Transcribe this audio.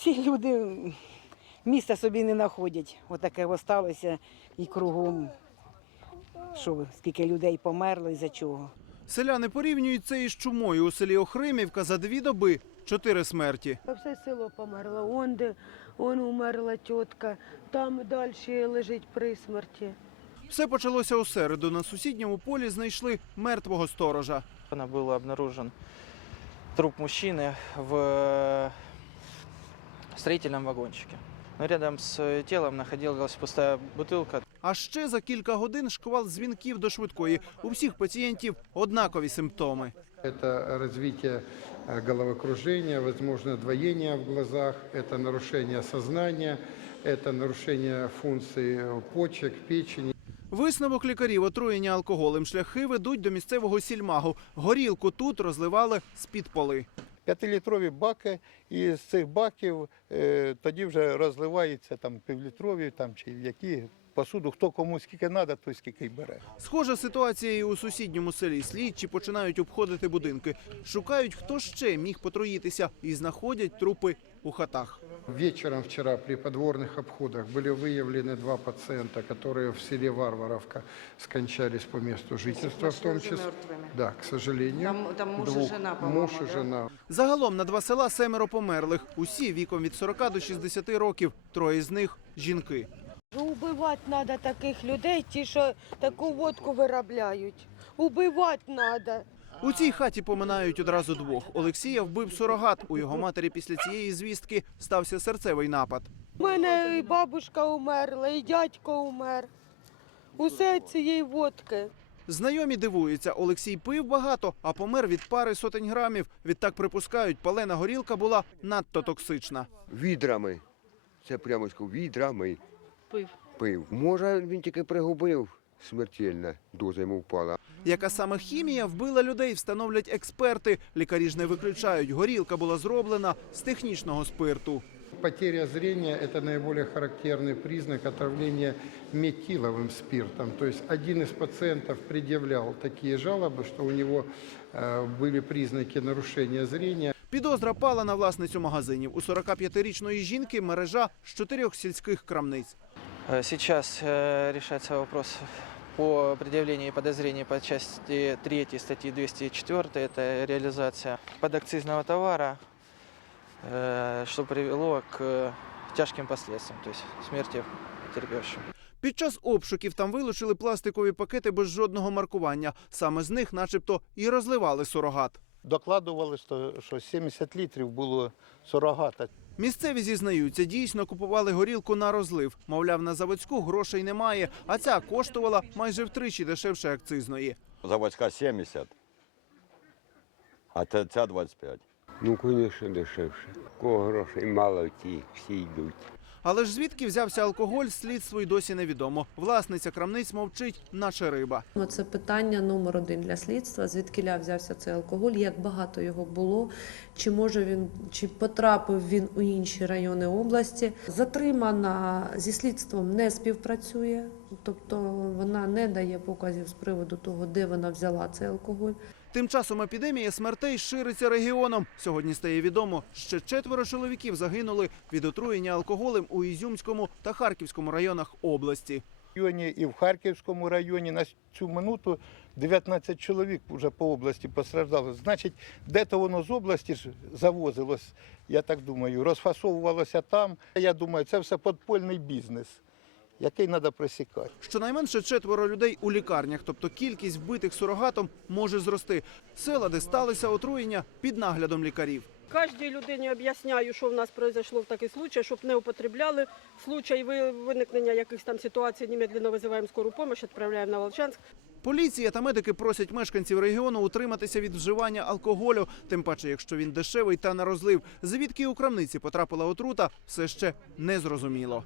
всі люди міста собі не знаходять. Отаке осталося і кругом. Що ви, скільки людей померло і за чого. Селяни порівнюють це із чумою у селі Охримівка за дві доби чотири смерті. А все село померло. Он де он умерла тітка, там далі лежить при смерті. Все почалося у середу. На сусідньому полі знайшли мертвого сторожа. Она был обнаружен труп мужчины в э, строительном вагончике. Но рядом с э, телом находилась пустая бутылка. А ще за кілька годин шквал дзвінків до швидкої. У всіх пацієнтів однакові симптоми. Это развитие э, головокружения, возможно двоение в глазах, это нарушение сознания, это нарушение функций э, почек, печени. Висновок лікарів отруєння алкоголем шляхи ведуть до місцевого сільмагу. Горілку тут розливали з-під поли. П'ятилітрові баки, і з цих баків е, тоді вже розливається там півлітрові там, чи які посуду, хто кому скільки треба, той скільки й бере. Схожа ситуація і у сусідньому селі. Слідчі починають обходити будинки. Шукають, хто ще міг потруїтися, і знаходять трупи у хатах. Вечером вчера при подворных обходах были выявлены два пациента, которые в селе Варваровка скончались по месту жительства, в том числе. Да, к сожалению. Там- там муж и Двух- жена, по-моему, Муж и да? жена. Загалом на два села семеро померлих. Усі віком від 40 до 60 років. Троє з них жінки. Ну, Убивати треба таких людей, ті, що таку водку виробляють. Убивати треба. У цій хаті поминають одразу двох. Олексія вбив сурогат. У його матері після цієї звістки стався серцевий напад. У мене і бабушка умерла, і дядько умер. Усе цієї водки. Знайомі дивуються, Олексій пив багато, а помер від пари сотень грамів. Відтак припускають, палена горілка була надто токсична. відрами. Це прямо скажу, відрами Пив. пив. Може, він тільки пригубив смертельно, доза йому впала. Яка саме хімія вбила людей, встановлять експерти. Лікарі ж не виключають. Горілка була зроблена з технічного спирту. Потеря зрения – это наиболее характерный признак отравления метиловым спиртом. То есть один из пациентов предъявлял такие жалобы, что у него э, были признаки нарушения зрения. Підозра пала на власницю магазинів. У 45-річної жінки мережа з чотирьох сільських крамниць. Э, Сейчас э, решается вопрос по предъявлению подозрений по части 3 статьи 204, это реализация подакцизного товара, э, что привело к э, тяжким последствиям, то есть смерти потерпевшего. Під час обшуків там вилучили пластикові пакети без жодного маркування. Саме з них, начебто, і розливали сурогат. Докладували, що що 70 літрів було сурогата. Місцеві зізнаються, дійсно купували горілку на розлив. Мовляв, на заводську грошей немає, а ця коштувала майже втричі дешевше акцизної. Заводська 70, а ця ця 25. Ну, звісно, дешевше. Кого грошей мало, ті всі йдуть. Але ж звідки взявся алкоголь, слідству й досі невідомо. Власниця крамниць мовчить, наче риба. Ну, Це питання номер один для слідства. Звідкиля взявся цей алкоголь, як багато його було, чи може він чи потрапив він у інші райони області. Затримана зі слідством не співпрацює, тобто вона не дає показів з приводу того, де вона взяла цей алкоголь. Тим часом епідемія смертей шириться регіоном. Сьогодні стає відомо, ще четверо чоловіків загинули від отруєння алкоголем у Ізюмському та Харківському районах області. І в Харківському районі на цю минуту 19 чоловік вже по області постраждало. Значить, де-то воно з області ж завозилось, я так думаю, розфасовувалося там. Я думаю, це все подпольний бізнес, який треба пресікати. Щонайменше четверо людей у лікарнях, тобто кількість вбитих сурогатом може зрости. Села, де сталося отруєння, під наглядом лікарів. Кожній людині об'ясняю, що в нас произошло в такий случай, щоб не употребляли. В случай ви- виникнення якихось там ситуацій немедленно визиваємо скору допомогу, відправляємо на Волчанськ. Поліція та медики просять мешканців регіону утриматися від вживання алкоголю, тим паче, якщо він дешевий та на розлив. Звідки у крамниці потрапила отрута, все ще не зрозуміло.